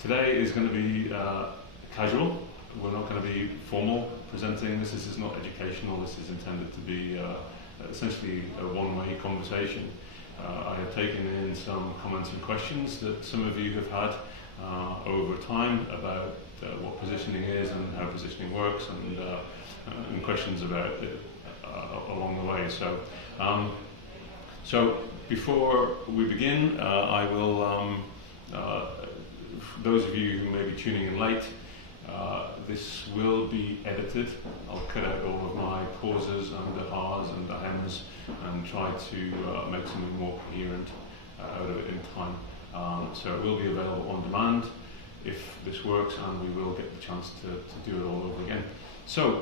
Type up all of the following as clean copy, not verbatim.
Today is going to be casual. We're not going to be formal presenting this. This is not educational. This is intended to be essentially a one-way conversation. I have taken in some comments and questions that some of you have had over time about what positioning is and how positioning works, and questions about it along the way. So before we begin, I will, those of you who may be tuning in late, this will be edited. I'll cut out all of my pauses and the ahs and the hems and try to make something more coherent out of it in time. So it will be available on demand if this works, and we will get the chance to do it all over again. So,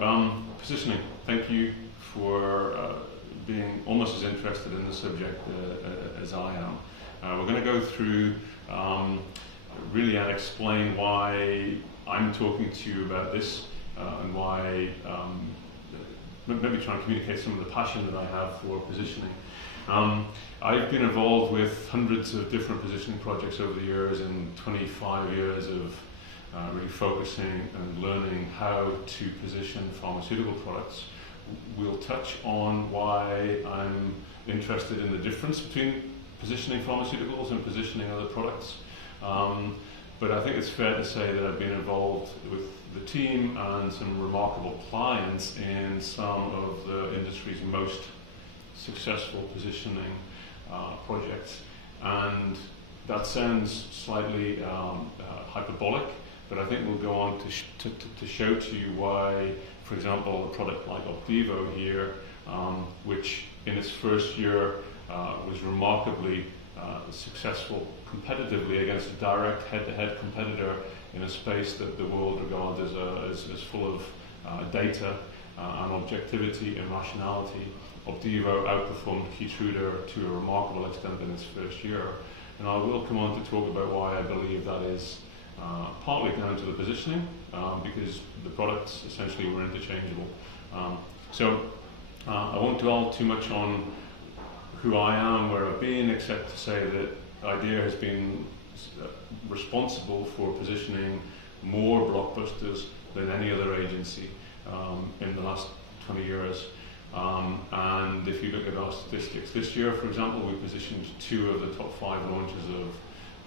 positioning. Thank you for being almost as interested in the subject as I am. We're going to go through really and explain why I'm talking to you about this and why maybe try and communicate some of the passion that I have for positioning. I've been involved with hundreds of different positioning projects over the years, and 25 years of really focusing and learning how to position pharmaceutical products. We'll touch on why I'm interested in the difference between positioning pharmaceuticals and positioning other products. But I think it's fair to say that I've been involved with the team and some remarkable clients in some of the industry's most successful positioning projects. And that sounds slightly hyperbolic, but I think we'll go on to show to you why, for example, a product like Opdivo here, which in its first year was remarkably successful competitively against a direct head-to-head competitor in a space that the world regards as full of data and objectivity and rationality. Opdivo outperformed Keytruda to a remarkable extent in its first year, and I will come on to talk about why I believe that is partly down to the positioning, because the products essentially were interchangeable. So I won't dwell too much on who I am, where I've been, except to say that IDEA has been responsible for positioning more blockbusters than any other agency in the last 20 years. And if you look at our statistics this year, for example, we positioned 2 of the top 5 launches of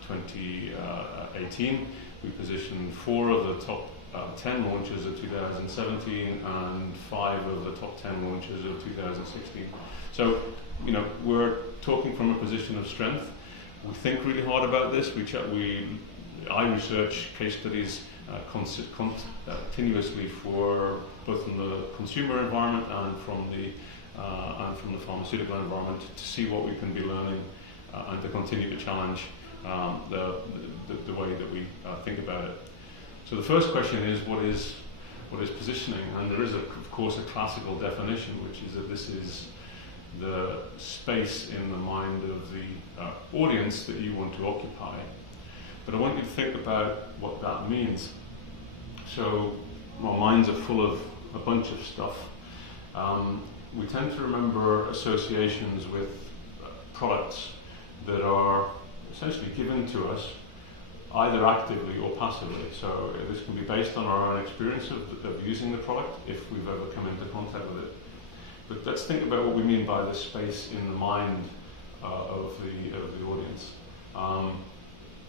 2018. We positioned 4 of the top 10 launches of 2017 and 5 of the top 10 launches of 2016. So, you know, we're talking from a position of strength. We think really hard about this. I research case studies continuously for both from the consumer environment and from the pharmaceutical environment to see what we can be learning and to continue to challenge the way that we think about it. So the first question is, what is positioning? And there is, of course, a classical definition, which is that this is the space in the mind of the audience that you want to occupy. But I want you to think about what that means. So our minds are full of a bunch of stuff. We tend to remember associations with products that are essentially given to us either actively or passively. So this can be based on our own experience of using the product, if we've ever come into contact with it. But let's think about what we mean by the space in the mind of the audience.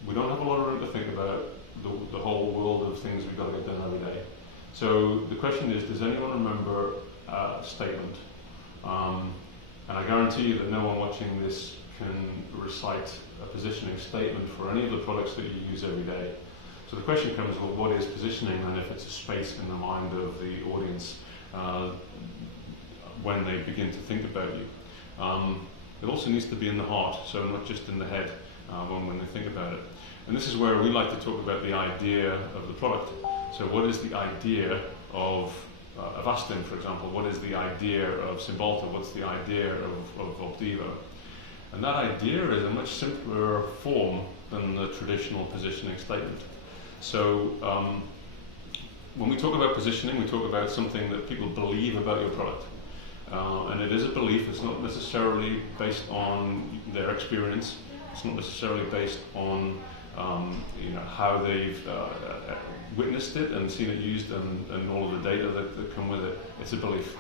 We don't have a lot of room to think about the whole world of things we've got to get done every day. So the question is, does anyone remember a statement? And I guarantee you that no one watching this can recite a positioning statement for any of the products that you use every day. So the question comes, well, what is positioning, and if it's a space in the mind of the audience when they begin to think about you. It also needs to be in the heart, so not just in the head when they think about it. And this is where we like to talk about the idea of the product. So what is the idea of Avastin, for example? What is the idea of Cymbalta? What's the idea of Opdivo? And that idea is a much simpler form than the traditional positioning statement. So when we talk about positioning, we talk about something that people believe about your product. And it is a belief. It's not necessarily based on their experience. It's not necessarily based on how they've witnessed it and seen it used, and all of the data that come with it. It's a belief.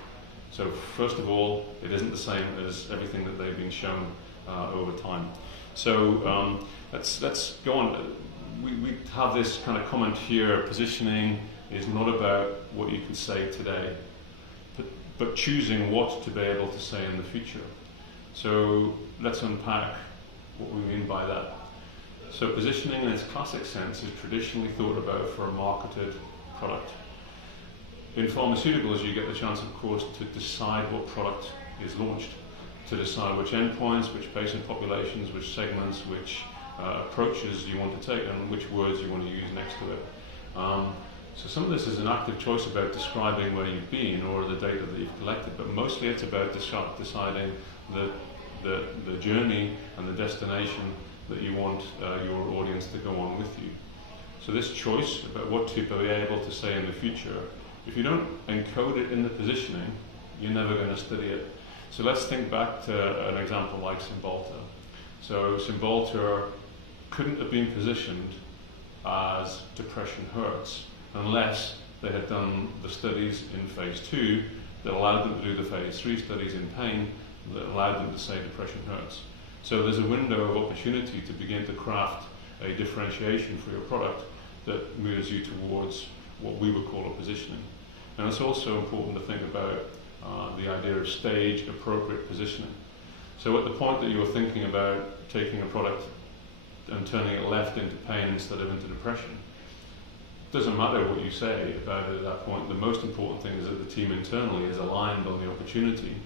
So first of all, it isn't the same as everything that they've been shown over time. So let's go on. We have this kind of comment here: positioning is not about what you can say today, but choosing what to be able to say in the future. So let's unpack what we mean by that. So positioning in its classic sense is traditionally thought about for a marketed product. In pharmaceuticals, you get the chance, of course, to decide what product is launched, to decide which endpoints, which patient populations, which segments, which approaches you want to take, and which words you want to use next to it. So some of this is an active choice about describing where you've been or the data that you've collected, but mostly it's about deciding the journey and the destination that you want your audience to go on with you. So this choice about what to be able to say in the future, if you don't encode it in the positioning, you're never going to study it. So let's think back to an example like Cymbalta. So Cymbalta couldn't have been positioned as depression hurts unless they had done the studies in phase 2 that allowed them to do the phase 3 studies in pain that allowed them to say depression hurts. So there's a window of opportunity to begin to craft a differentiation for your product that moves you towards what we would call a positioning. And it's also important to think about the idea of stage appropriate positioning. So at the point that you're thinking about taking a product and turning it left into pain instead of into depression, it doesn't matter what you say about it at that point. The most important thing is that the team internally is aligned on the opportunity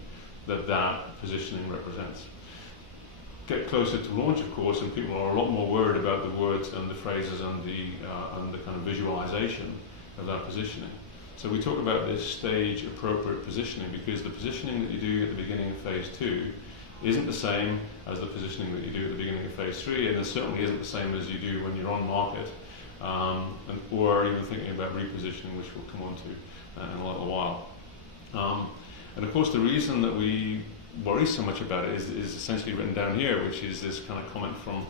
that positioning represents. Get closer to launch, of course, and people are a lot more worried about the words and the phrases and the kind of visualization of that positioning. So we talk about this stage appropriate positioning because the positioning that you do at the beginning of phase 2 isn't the same as the positioning that you do at the beginning of phase 3, and it certainly isn't the same as you do when you're on market, or even thinking about repositioning, which we'll come on to in a little while. And of course, the reason that we worry so much about it is essentially written down here, which is this kind of comment from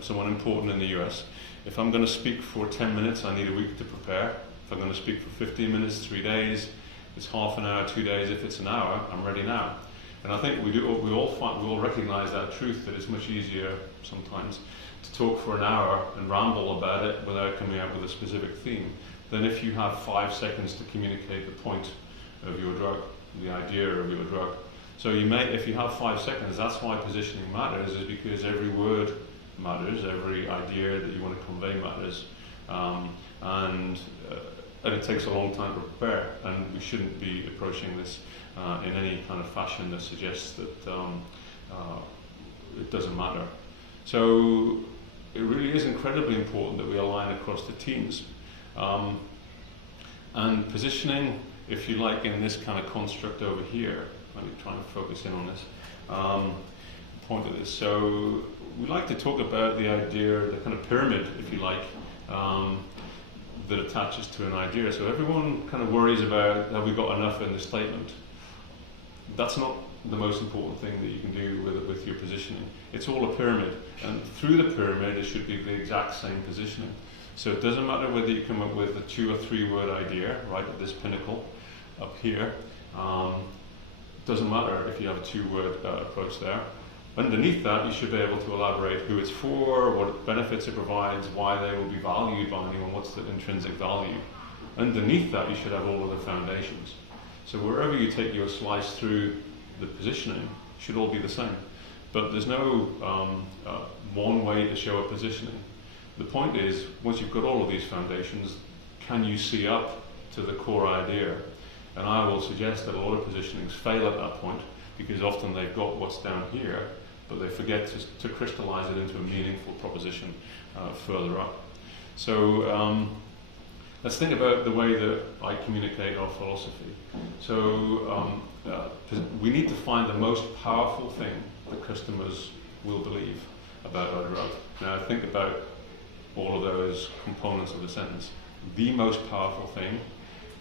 someone important in the US. If I'm going to speak for 10 minutes, I need a week to prepare. If I'm going to speak for 15 minutes, 3 days, if it's half an hour, 2 days, if it's an hour, I'm ready now. And I think we all recognize that truth, that it's much easier sometimes to talk for an hour and ramble about it without coming up with a specific theme than if you have 5 seconds to communicate the point of your drug, the idea of your drug. So if you have 5 seconds, that's why positioning matters, is because every word matters, every idea that you want to convey matters, and it takes a long time to prepare, and we shouldn't be approaching this in any kind of fashion that suggests that it doesn't matter. So it really is incredibly important that we align across the teams. And positioning, if you like, in this kind of construct over here, let me try and focus in on this point of this. So we like to talk about the idea, the kind of pyramid, if you like, that attaches to an idea. So everyone kind of worries about, have we got enough in the statement? That's not the most important thing that you can do with your positioning. It's all a pyramid, and through the pyramid it should be the exact same positioning. So it doesn't matter whether you come up with a 2 or 3 word idea right at this pinnacle up here. Doesn't matter if you have a 2-word approach there. Underneath that, you should be able to elaborate who it's for, what benefits it provides, why they will be valued by anyone, what's the intrinsic value. Underneath that, you should have all of the foundations. So wherever you take your slice through the positioning, should all be the same. But there's no one way to show a positioning. The point is, once you've got all of these foundations, can you see up to the core idea? And I will suggest that a lot of positionings fail at that point because often they've got what's down here, but they forget to crystallize it into a meaningful proposition further up. So let's think about the way that I communicate our philosophy. So we need to find the most powerful thing that customers will believe about our drug. Now think about all of those components of the sentence. The most powerful thing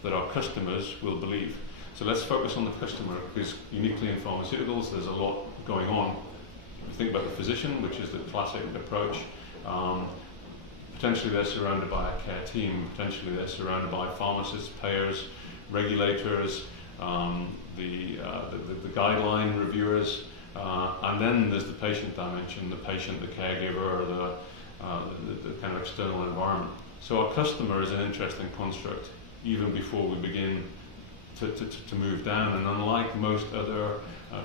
that our customers will believe. So let's focus on the customer, because uniquely in pharmaceuticals there's a lot going on. You think about the physician, which is the classic approach. potentially they're surrounded by a care team, potentially they're surrounded by pharmacists, payers, regulators, the guideline reviewers, and then there's the patient dimension, the patient, the caregiver, the kind of external environment. So our customer is an interesting construct even before we begin to move down, and unlike most other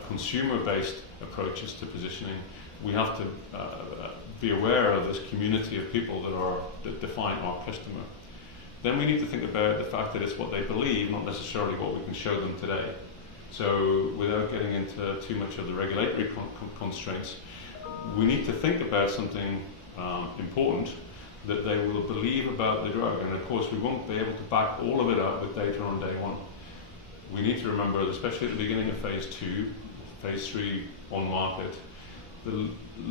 consumer-based approaches to positioning, we have to be aware of this community of people that define our customer. Then we need to think about the fact that it's what they believe, not necessarily what we can show them today. So without getting into too much of the regulatory constraints, we need to think about something important that they will believe about the drug. And of course we won't be able to back all of it up with data on day one. We need to remember, especially at the beginning of phase 2, phase 3 on market, the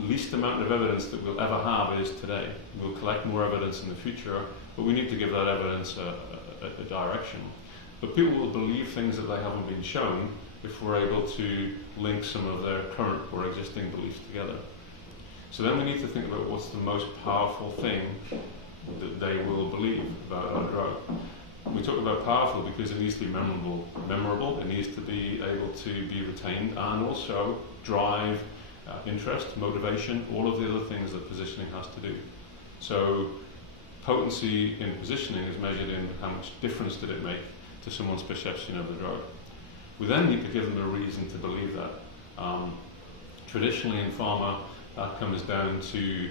least amount of evidence that we'll ever have is today. We'll collect more evidence in the future, but we need to give that evidence a direction. But people will believe things that they haven't been shown if we're able to link some of their current or existing beliefs together. So then we need to think about what's the most powerful thing that they will believe about our drug. We talk about powerful because it needs to be memorable, it needs to be able to be retained and also drive interest, motivation, all of the other things that positioning has to do. So potency in positioning is measured in how much difference did it make to someone's perception of the drug. We then need to give them a reason to believe that. Traditionally in pharma, that comes down to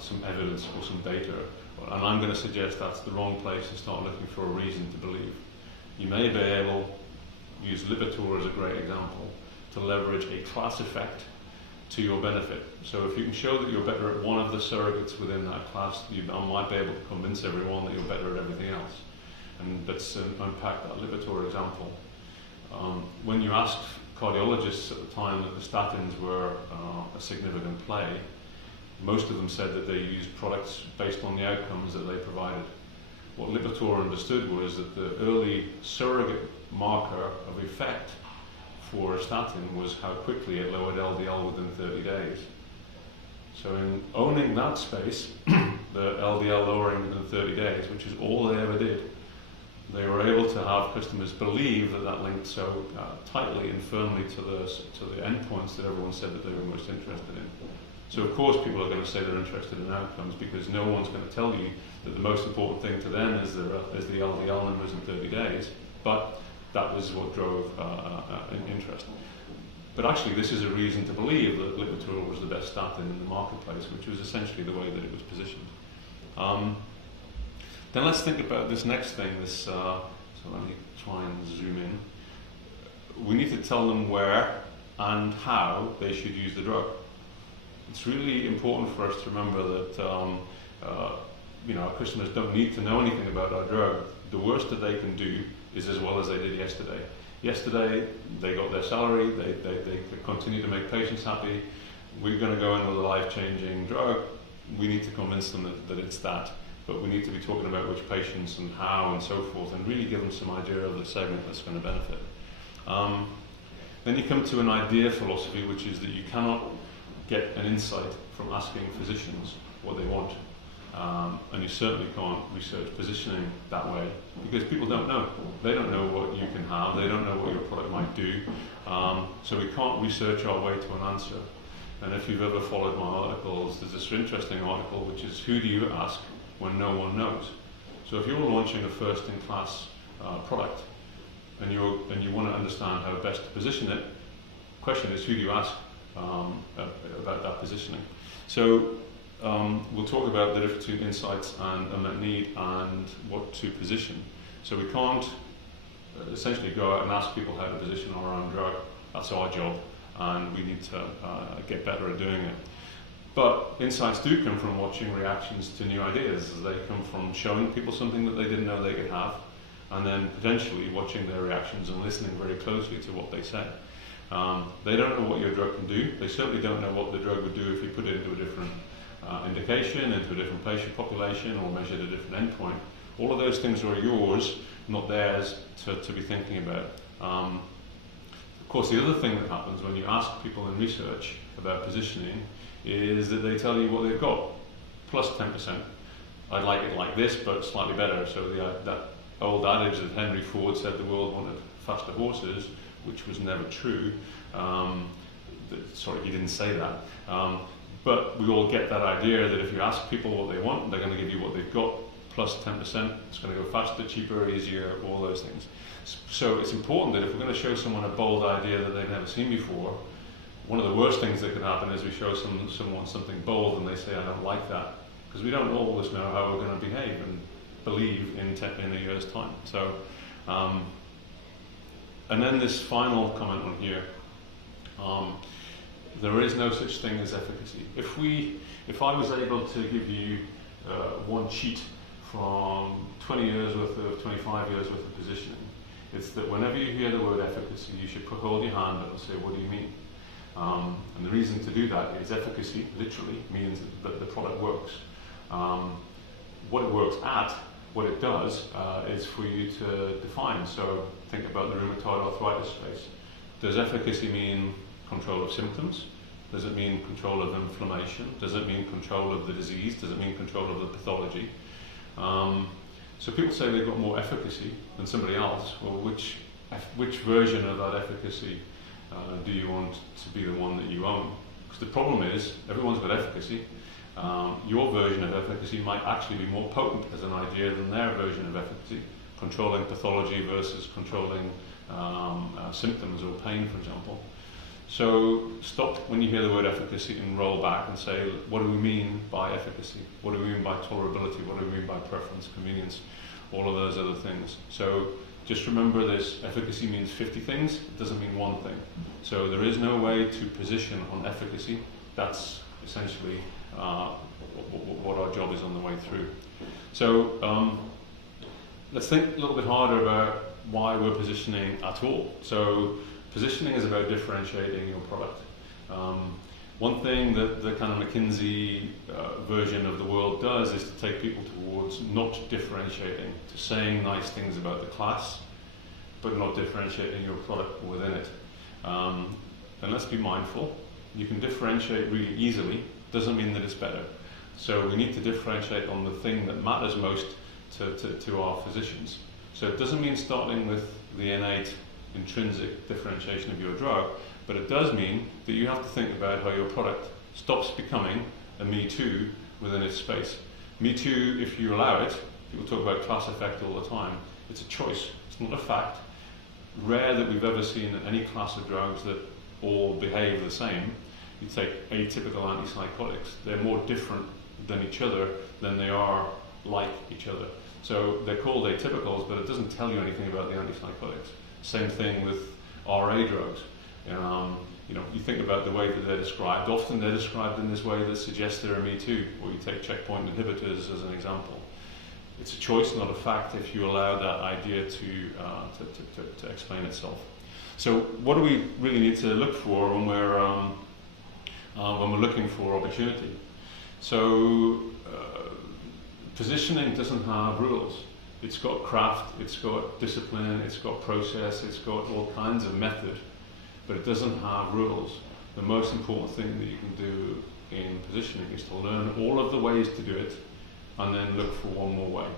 some evidence or some data, and I'm going to suggest that's the wrong place to start looking for a reason to believe. You may be able to use Lipitor as a great example to leverage a class effect to your benefit. So if you can show that you're better at one of the surrogates within that class, you might be able to convince everyone that you're better at everything else. And let's unpack that Lipitor example. When you asked cardiologists at the time that the statins were a significant play, most of them said that they used products based on the outcomes that they provided. What Lipitor understood was that the early surrogate marker of effect for a statin was how quickly it lowered LDL within 30 days. So in owning that space, the LDL lowering within 30 days, which is all they ever did, they were able to have customers believe that that linked so tightly and firmly to the endpoints that everyone said that they were most interested in. So of course people are going to say they're interested in outcomes because no one's going to tell you that the most important thing to them is the LDL numbers in 30 days, but that was what drove interest. But actually this is a reason to believe that Lipitor was the best statin in the marketplace, which was essentially the way that it was positioned. Then let's think about this next thing, so let me try and zoom in. We need to tell them where and how they should use the drug. It's really important for us to remember that our customers don't need to know anything about our drug. The worst that they can do is as well as they did yesterday. Yesterday, they got their salary, they continue to make patients happy. We're going to go in with a life-changing drug. We need to convince them that it's that. But we need to be talking about which patients and how and so forth, and really give them some idea of the segment that's going to benefit. Then you come to an idea philosophy, which is that you cannot get an insight from asking physicians what they want. And you certainly can't research positioning that way because people don't know. They don't know what you can have, they don't know what your product might do. So we can't research our way to an answer. And if you've ever followed my articles, there's this interesting article which is who do you ask when no one knows? So if you're launching a first-in-class product and you want to understand how best to position it, the question is who do you ask about that positioning? So we'll talk about the difference between insights and unmet need and what to position. So we can't essentially go out and ask people how to position our own drug. That's our job, and we need to get better at doing it. But insights do come from watching reactions to new ideas. They come from showing people something that they didn't know they could have, and then potentially watching their reactions and listening very closely to what they say. They don't know what your drug can do. They certainly don't know what the drug would do if you put it into a different indication, into a different patient population, or measured a different endpoint. All of those things are yours, not theirs to be thinking about. Of course, the other thing that happens when you ask people in research about positioning is that they tell you what they've got, plus 10%. I'd like it like this, but slightly better. So that old adage that Henry Ford said the world wanted faster horses, which was never true. Sorry, he didn't say that. But we all get that idea that if you ask people what they want, they're going to give you what they've got, plus 10%. It's going to go faster, cheaper, easier, all those things. So it's important that if we're going to show someone a bold idea that they've never seen before, one of the worst things that could happen is we show someone something bold and they say, I don't like that. Because we don't always know how we're going to behave and believe in a year's time. So, and then this final comment on here. There is no such thing as efficacy. If I was able to give you one cheat from 20 years worth of, 25 years worth of positioning, it's that whenever you hear the word efficacy, you should hold your hand up and say, what do you mean? And the reason to do that is efficacy, literally, means that the product works. What it works at, what it does, is for you to define. So think about the rheumatoid arthritis space. Does efficacy mean control of symptoms? Does it mean control of inflammation? Does it mean control of the disease? Does it mean control of the pathology? So people say they've got more efficacy than somebody else. Well, which version of that efficacy do you want to be the one that you own? Because the problem is, everyone's got efficacy. Your version of efficacy might actually be more potent as an idea than their version of efficacy, controlling pathology versus controlling symptoms or pain, for example. So stop when you hear the word efficacy and roll back and say, what do we mean by efficacy? What do we mean by tolerability? What do we mean by preference, convenience, all of those other things? So just remember this, efficacy means 50 things, it doesn't mean one thing. So there is no way to position on efficacy. That's essentially what our job is on the way through. So let's think a little bit harder about why we're positioning at all. So positioning is about differentiating your product. One thing that the kind of McKinsey version of the world does is to take people towards not differentiating, to saying nice things about the class, but not differentiating your product within it. And let's be mindful, you can differentiate really easily, doesn't mean that it's better. So we need to differentiate on the thing that matters most to our physicians. So it doesn't mean starting with the innate intrinsic differentiation of your drug, but it does mean that you have to think about how your product stops becoming a me too within its space. Me too, if you allow it, people talk about class effect all the time, it's a choice, it's not a fact. Rare that we've ever seen any class of drugs that all behave the same. You take atypical antipsychotics, they're more different than each other than they are like each other. So they're called atypicals, but it doesn't tell you anything about the antipsychotics. Same thing with RA drugs. You think about the way that they're described. Often they're described in this way that suggests they're a me too, or you take checkpoint inhibitors as an example. It's a choice, not a fact, if you allow that idea to explain itself. So what do we really need to look for when we're looking for opportunity? So positioning doesn't have rules. It's got craft, it's got discipline, it's got process, it's got all kinds of method, but it doesn't have rules. The most important thing that you can do in positioning is to learn all of the ways to do it and then look for one more way.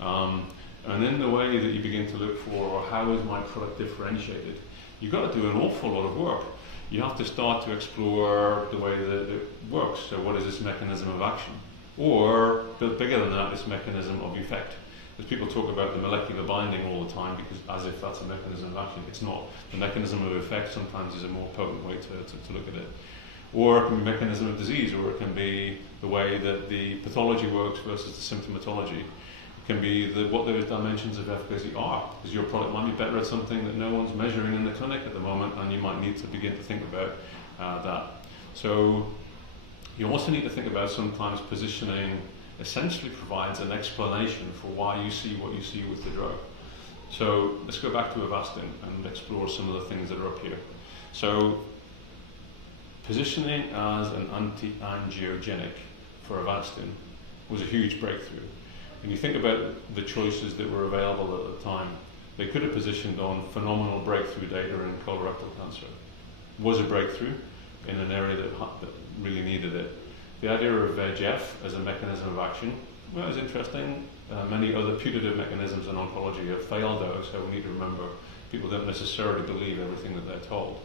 And in the way that you begin to look for how is my product differentiated, you've got to do an awful lot of work. You have to start to explore the way that it works. So what is this mechanism of action? Or, bigger than that, this mechanism of effect. Because people talk about the molecular binding all the time because as if that's a mechanism of action. It's not. The mechanism of effect sometimes is a more potent way to look at it. Or it can be a mechanism of disease, or it can be the way that the pathology works versus the symptomatology. It can be what those dimensions of efficacy are, because your product might be better at something that no one's measuring in the clinic at the moment, and you might need to begin to think about that. So you also need to think about sometimes positioning essentially provides an explanation for why you see what you see with the drug. So let's go back to Avastin and explore some of the things that are up here. So positioning as an anti-angiogenic for Avastin was a huge breakthrough. When you think about the choices that were available at the time, they could have positioned on phenomenal breakthrough data in colorectal cancer. It was a breakthrough in an area that really needed it. The idea of VEGF as a mechanism of action Well, it's interesting. Many other putative mechanisms in oncology have failed though, so we need to remember people don't necessarily believe everything that they're told.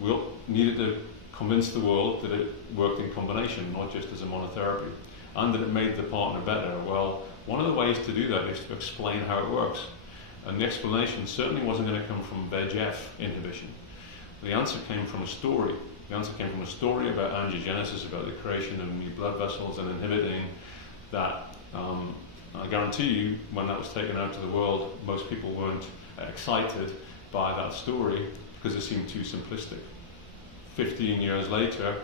We needed to convince the world that it worked in combination, not just as a monotherapy, and that it made the partner better. Well, one of the ways to do that is to explain how it works. And the explanation certainly wasn't going to come from VEGF inhibition. The answer came from a story. The answer came from a story about angiogenesis, about the creation of new blood vessels and inhibiting that. I guarantee you, when that was taken out to the world, most people weren't excited by that story because it seemed too simplistic. 15 years later,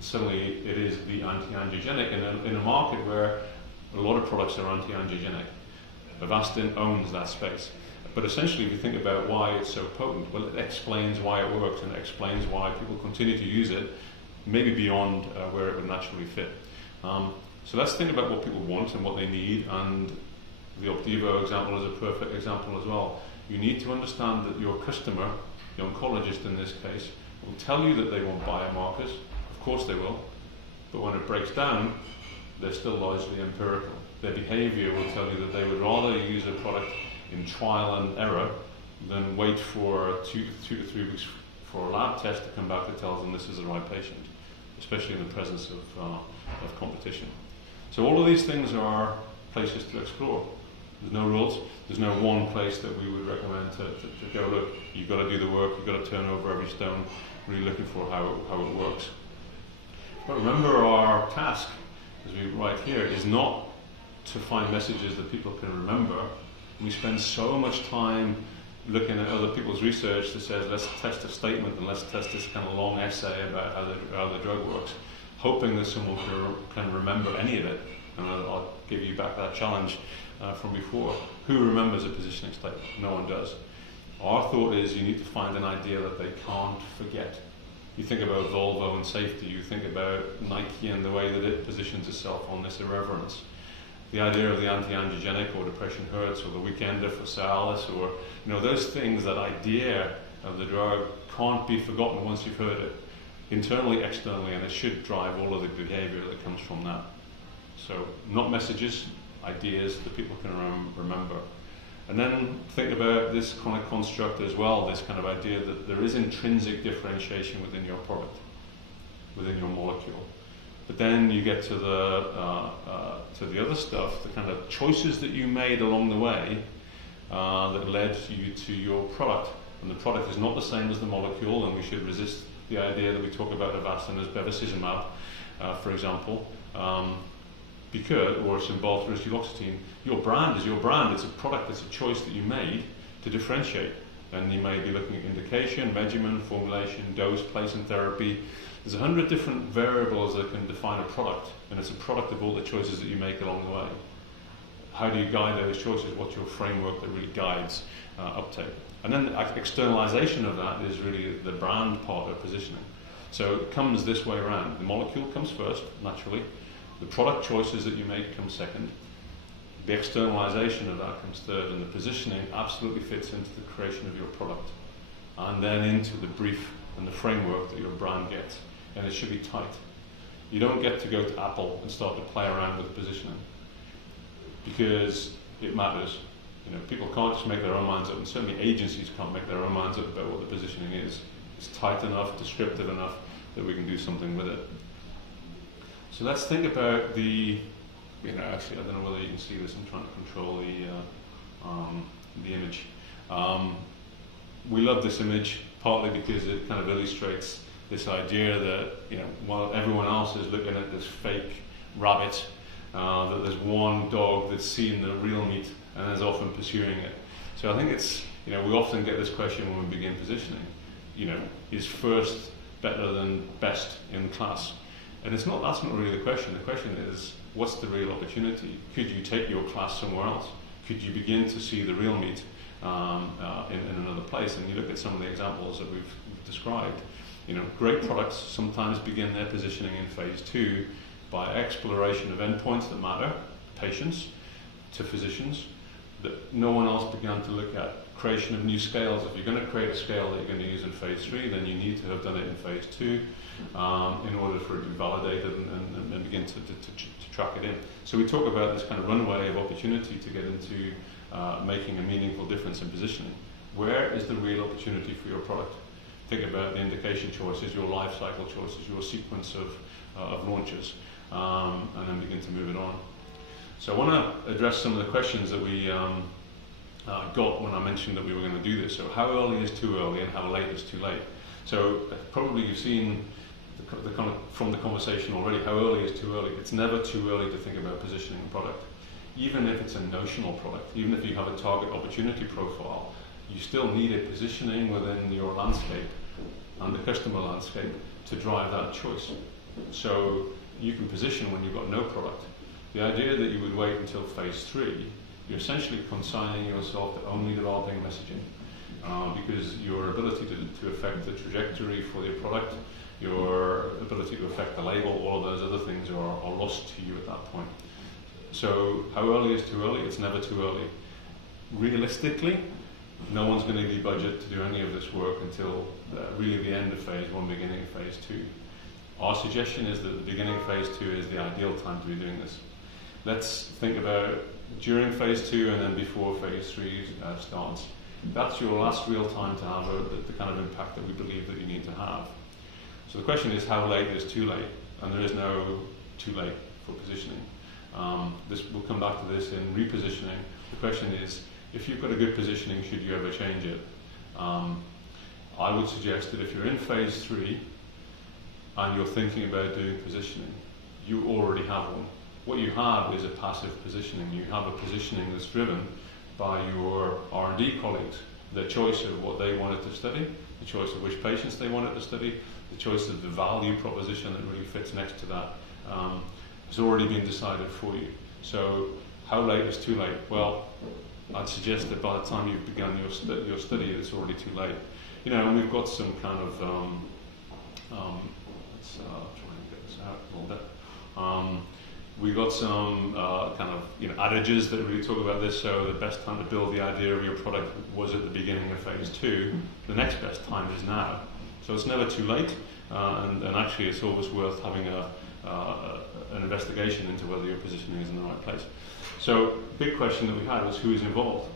suddenly it is the anti-angiogenic in a market where a lot of products are anti-angiogenic. Avastin owns that space. But essentially, if you think about why it's so potent, well, it explains why it works and it explains why people continue to use it, maybe beyond where it would naturally fit. So let's think about what people want and what they need, and the Opdivo example is a perfect example as well. You need to understand that your customer, the oncologist in this case, will tell you that they want biomarkers. Of course they will. But when it breaks down, they're still largely empirical. Their behavior will tell you that they would rather use a product in trial and error than wait for two to 3 weeks for a lab test to come back that tells them this is the right patient, especially in the presence of competition. So all of these things are places to explore. There's no rules. There's no one place that we would recommend to go, look, you've got to do the work, you've got to turn over every stone, really looking for how it works. But remember, our task, as we write here, is not to find messages that people can remember. We spend so much time looking at other people's research that says, let's test a statement and let's test this kind of long essay about how the drug works, hoping that someone can remember any of it. And I'll give you back that challenge from before. Who remembers a positioning statement? No one does. Our thought is you need to find an idea that they can't forget. You think about Volvo and safety, you think about Nike and the way that it positions itself on this irreverence. The idea of the anti-angiogenic or depression hurts or the weekender for Cialis, or those things, that idea of the drug can't be forgotten once you've heard it, internally, externally, and it should drive all of the behavior that comes from that. So not messages, ideas that people can remember. And then think about this kind of construct as well, this kind of idea that there is intrinsic differentiation within your product, within your molecule. But then you get to the other stuff, the kind of choices that you made along the way that led you to your product. And the product is not the same as the molecule, and we should resist the idea that we talk about Avastin as bevacizumab, for example, because, or Cymbalta as duloxetine. Your brand is your brand. It's a product, it's a choice that you made to differentiate. And you may be looking at indication, regimen, formulation, dose, place and therapy. There's 100 different variables that can define a product, and it's a product of all the choices that you make along the way. How do you guide those choices? What's your framework that really guides uptake? And then the externalization of that is really the brand part of positioning. So it comes this way around. The molecule comes first, naturally. The product choices that you make come second. The externalization of that comes third, and the positioning absolutely fits into the creation of your product, and then into the brief and the framework that your brand gets. And it should be tight. You don't get to go to Apple and start to play around with positioning, because it matters. People can't just make their own minds up, and certainly agencies can't make their own minds up about what the positioning is. It's tight enough, descriptive enough that we can do something with it. So let's think about the, actually I don't know whether you can see this, I'm trying to control the image. We love this image partly because it kind of illustrates this idea that, while everyone else is looking at this fake rabbit, that there's one dog that's seen the real meat and is often pursuing it. So I think it's, we often get this question when we begin positioning, is first better than best in class? And that's not really the question. The question is, what's the real opportunity? Could you take your class somewhere else? Could you begin to see the real meat in another place? And you look at some of the examples that we've described. Great products sometimes begin their positioning in phase 2 by exploration of endpoints that matter, patients, to physicians, that no one else began to look at creation of new scales. If you're going to create a scale that you're going to use in phase 3, then you need to have done it in phase 2 in order for it to be validated and begin to track it in. So we talk about this kind of runway of opportunity to get into making a meaningful difference in positioning. Where is the real opportunity for your product? Think about the indication choices, your life cycle choices, your sequence of launches, and then begin to move it on. So I want to address some of the questions that we got when I mentioned that we were going to do this. So how early is too early and how late is too late? So probably you've seen the kind of, from the conversation already, how early is too early. It's never too early to think about positioning a product. Even if it's a notional product, even if you have a target opportunity profile, you still need a positioning within your landscape and the customer landscape to drive that choice. So you can position when you've got no product. The idea that you would wait until phase 3, you're essentially consigning yourself to only developing messaging, because your ability to affect the trajectory for your product, your ability to affect the label, all of those other things are lost to you at that point. So how early is too early? It's never too early. Realistically, no one's going to give you budget to do any of this work until really the end of phase 1, beginning of phase 2. Our suggestion is that the beginning of phase 2 is the ideal time to be doing this. Let's think about during phase 2 and then before phase 3 starts. That's your last real time to have the kind of impact that we believe that you need to have. So the question is, how late is too late? And there is no too late for positioning. We'll come back to this in repositioning. The question is, if you've got a good positioning, should you ever change it? I would suggest that if you're in phase 3 and you're thinking about doing positioning, you already have one. What you have is a passive positioning. You have a positioning that's driven by your R&D colleagues, the choice of what they wanted to study, the choice of which patients they wanted to study, the choice of the value proposition that really fits next to that. Has already been decided for you. So how late is too late? Well, I'd suggest that by the time you've begun your study, it's already too late. You know, and we've got some kind of, let's try and get this out a little bit. We've got some kind of adages that really talk about this. So the best time to build the idea of your product was at the beginning of phase 2. The next best time is now. So it's never too late, and actually it's always worth having an investigation into whether your positioning is in the right place. So big question that we had was, who is involved?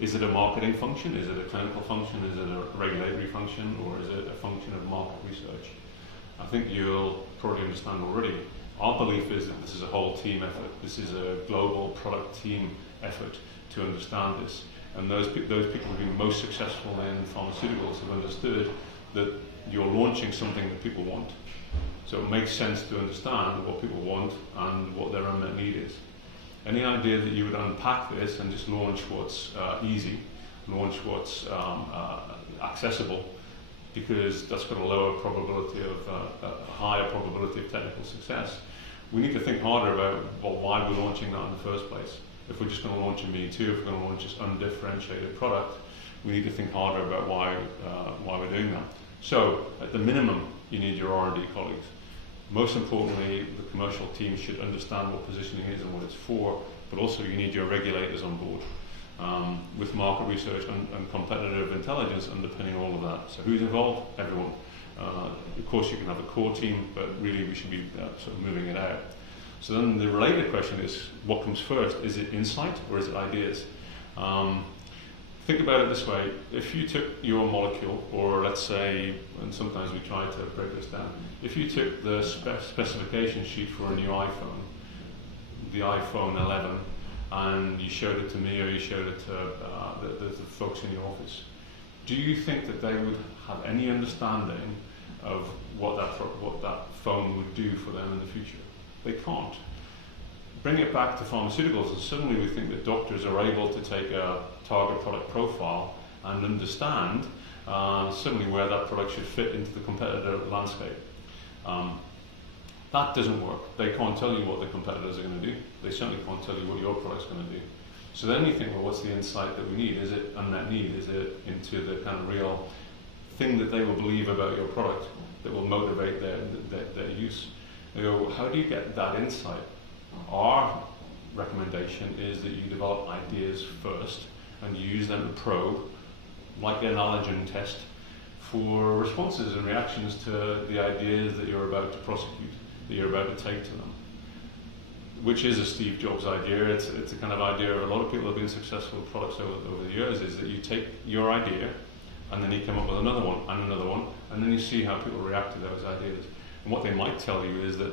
Is it a marketing function? Is it a clinical function? Is it a regulatory function? Or is it a function of market research? I think you'll probably understand already. Our belief is that this is a whole team effort. This is a global product team effort to understand this. And those people who've been most successful in pharmaceuticals have understood that you're launching something that people want. So it makes sense to understand what people want and what their unmet need is. Any idea that you would unpack this and just launch what's easy, launch what's accessible, because that's got a lower probability of, a higher probability of technical success. We need to think harder about why we're launching that in the first place. If we're just going to launch a me-too, if we're going to launch this undifferentiated product, we need to think harder about why we're doing that. So, at the minimum, you need your R&D colleagues. Most importantly, the commercial team should understand what positioning is and what it's for, but also you need your regulators on board, with market research and competitive intelligence underpinning all of that. So who's involved? Everyone. Of course you can have a core team, but really we should be sort of moving it out. So then the related question is, what comes first? Is it insight or is it ideas? Think about it this way. If you took your molecule, or let's say, and sometimes we try to break this down, if you took the specification sheet for a new iPhone, the iPhone 11, and you showed it to me or you showed it to the folks in your office, do you think that they would have any understanding of what that phone would do for them in the future? They can't. Bring it back to pharmaceuticals, and suddenly we think that doctors are able to take a target product profile and understand suddenly where that product should fit into the competitor landscape. That doesn't work. They can't tell you what the competitors are going to do. They certainly can't tell you what your product's going to do. So then you think, well, what's the insight that we need? Is it unmet need? Is it into the kind of real thing that they will believe about your product that will motivate their use? You know, how do you get that insight? Our recommendation segmentation is that you develop ideas first and you use them to probe, like an allergen test, for responses and reactions to the ideas that you're about to prosecute, that you're about to take to them. Which is a Steve Jobs idea. It's a kind of idea of a lot of people who have been successful with products over the years, is that you take your idea and then you come up with another one, and then you see how people react to those ideas. And what they might tell you is that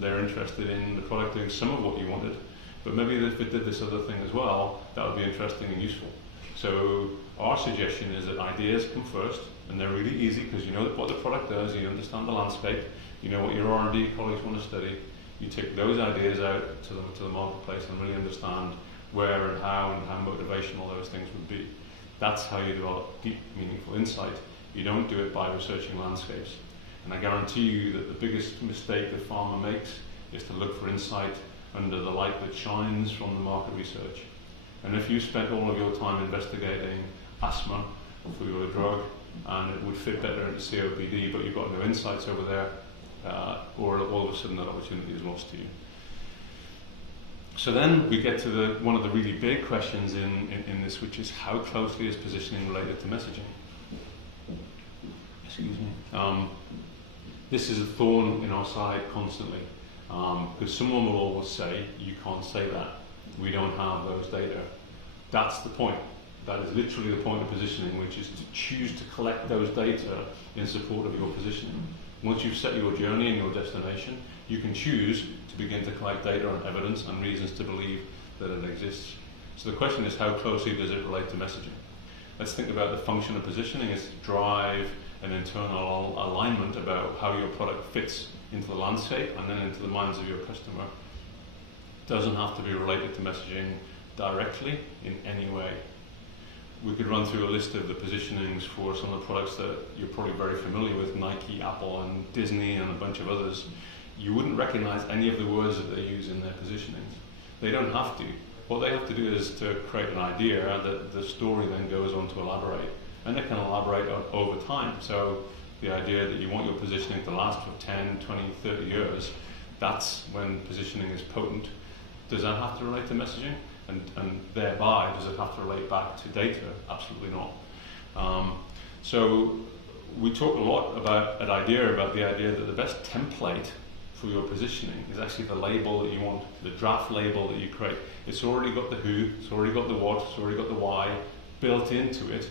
they're interested in the product doing some of what you wanted, but maybe if it did this other thing as well, that would be interesting and useful. So our suggestion is that ideas come first, and they're really easy because you know what the product does, you understand the landscape, you know what your R&D colleagues want to study. You take those ideas out to the marketplace and really understand where and how motivational those things would be. That's how you develop deep, meaningful insight. You don't do it by researching landscapes. And I guarantee you that the biggest mistake that pharma makes is to look for insight under the light that shines from the market research. And if you spent all of your time investigating asthma for your drug, and it would fit better into COPD, but you've got no insights over there, or all of a sudden that opportunity is lost to you. So then we get to one of the really big questions in this, which is how closely is positioning related to messaging? Excuse me. This is a thorn in our side constantly, because someone will always say, you can't say that. We don't have those data. That's the point. That is literally the point of positioning, which is to choose to collect those data in support of your positioning. Once you've set your journey and your destination, you can choose to begin to collect data and evidence and reasons to believe that it exists. So the question is, how closely does it relate to messaging? Let's think about the function of positioning is to drive an internal alignment about how your product fits into the landscape and then into the minds of your customer. It doesn't have to be related to messaging directly in any way. We could run through a list of the positionings for some of the products that you're probably very familiar with, Nike, Apple, and Disney, and a bunch of others. You wouldn't recognize any of the words that they use in their positionings. They don't have to. What they have to do is to create an idea that the story then goes on to elaborate. And it can elaborate over time. So the idea that you want your positioning to last for 10, 20, 30 years, that's when positioning is potent. Does that have to relate to messaging? And thereby, does it have to relate back to data? Absolutely not. So we talk a lot about the idea that the best template for your positioning is actually the label that you want, the draft label that you create. It's already got the who, it's already got the what, it's already got the why built into it.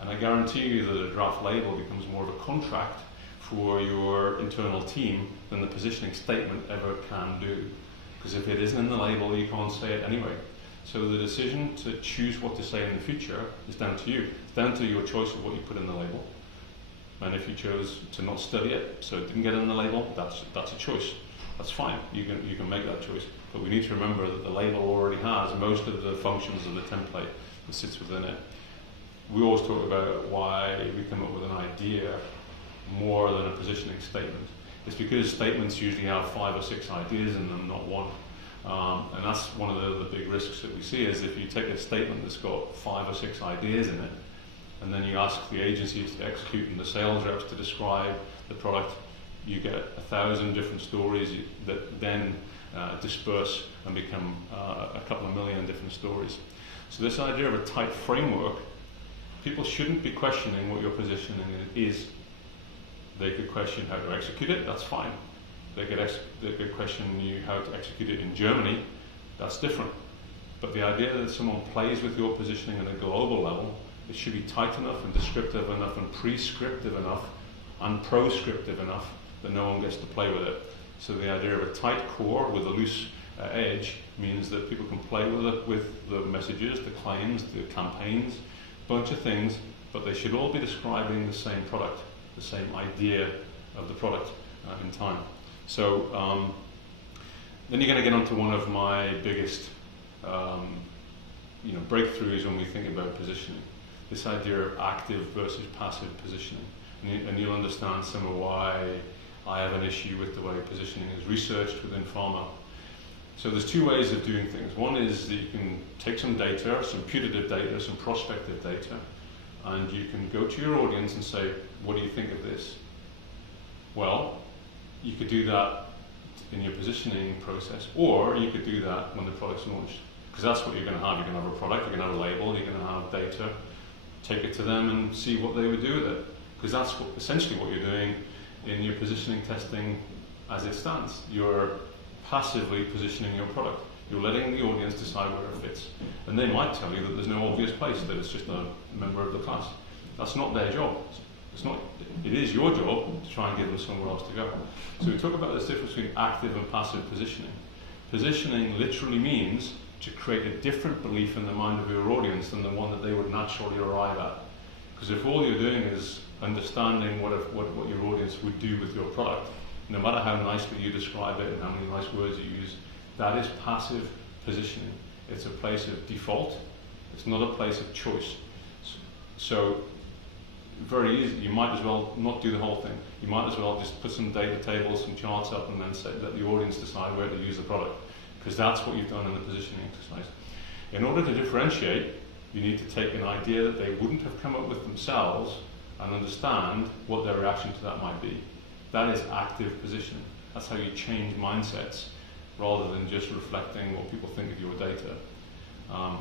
And I guarantee you that a draft label becomes more of a contract for your internal team than the positioning statement ever can do. Because if it isn't in the label, you can't say it anyway. So the decision to choose what to say in the future is down to you. It's down to your choice of what you put in the label. And if you chose to not study it, so it didn't get in the label, that's a choice. That's fine. You can make that choice. But we need to remember that the label already has most of the functions of the template that sits within it. We always talk about why we come up with an idea more than a positioning statement. It's because statements usually have 5 or 6 ideas in them, not one. And that's one of the big risks that we see is if you take a statement that's got 5 or 6 ideas in it, and then you ask the agencies to execute and the sales reps to describe the product, you get 1,000 different stories that then disperse and become a couple of million different stories. So this idea of a tight framework, people shouldn't be questioning what your positioning is. They could question how to execute it, that's fine. They could question you how to execute it in Germany, that's different. But the idea that someone plays with your positioning at a global level, it should be tight enough and descriptive enough and prescriptive enough and proscriptive enough that no one gets to play with it. So the idea of a tight core with a loose edge means that people can play with it, with the messages, the claims, the campaigns, a bunch of things, but they should all be describing the same product, the same idea of the product in time. So then you're going to get onto one of my biggest breakthroughs when we think about positioning. This idea of active versus passive positioning. And you'll understand some of why I have an issue with the way positioning is researched within pharma. So there's 2 ways of doing things. One is that you can take some data, some putative data, some prospective data, and you can go to your audience and say, what do you think of this? Well, you could do that in your positioning process, or you could do that when the product's launched. Because that's what you're going to have. You're going to have a product, you're going to have a label, you're going to have data. Take it to them and see what they would do with it. Because that's essentially what you're doing in your positioning testing as it stands. You're passively positioning your product. You're letting the audience decide where it fits. And they might tell you that there's no obvious place, that it's just a member of the class. That's not their job. It is your job to try and give them somewhere else to go. So we talk about this difference between active and passive positioning. Positioning literally means to create a different belief in the mind of your audience than the one that they would naturally arrive at. Because if all you're doing is understanding what your audience would do with your product, no matter how nicely you describe it and how many nice words you use, that is passive positioning. It's a place of default. It's not a place of choice. So very easy. You might as well not do the whole thing. You might as well just put some data tables, some charts up, and then let the audience decide where to use the product. Because that's what you've done in the positioning exercise. In order to differentiate, you need to take an idea that they wouldn't have come up with themselves and understand what their reaction to that might be. That is active positioning. That's how you change mindsets rather than just reflecting what people think of your data.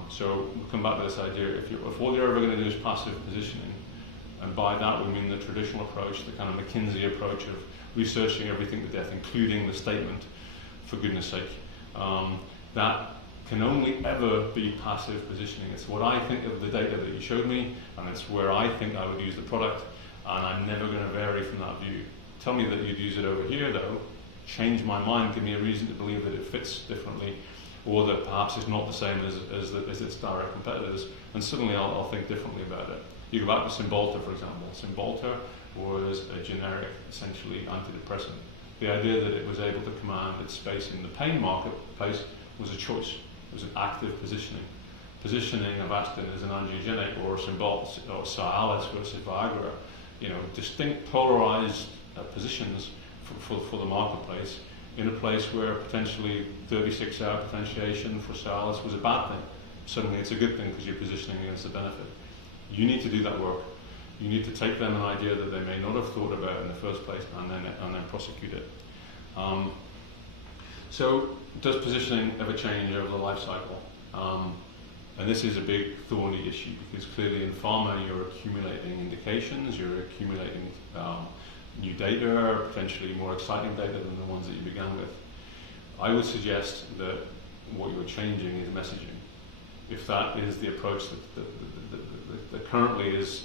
So we'll come back to this idea. If all you're ever going to do is passive positioning, and by that we mean the traditional approach, the kind of McKinsey approach of researching everything to death, including the statement, for goodness sake, that can only ever be passive positioning. It's what I think of the data that you showed me, and it's where I think I would use the product, and I'm never going to vary from that view. Tell me that you'd use it over here though, change my mind, give me a reason to believe that it fits differently, or that perhaps it's not the same as its direct competitors, and suddenly I'll think differently about it. You go back to Cymbalta, for example. Cymbalta was a generic, essentially, antidepressant. The idea that it was able to command its space in the pain marketplace was a choice. It was an active positioning. Positioning Avastin as an androgenic, or Cymbalta or Cialis versus Viagra, distinct polarized positions for the marketplace, in a place where potentially 36-hour potentiation for Cialis was a bad thing. Suddenly it's a good thing because you're positioning against the benefit. You need to do that work. You need to take them an idea that they may not have thought about in the first place and then prosecute it. So does positioning ever change over the life cycle? And this is a big thorny issue, because clearly in pharma you're accumulating indications, you're accumulating new data, potentially more exciting data than the ones that you began with. I would suggest that what you're changing is messaging. If that is the approach that currently is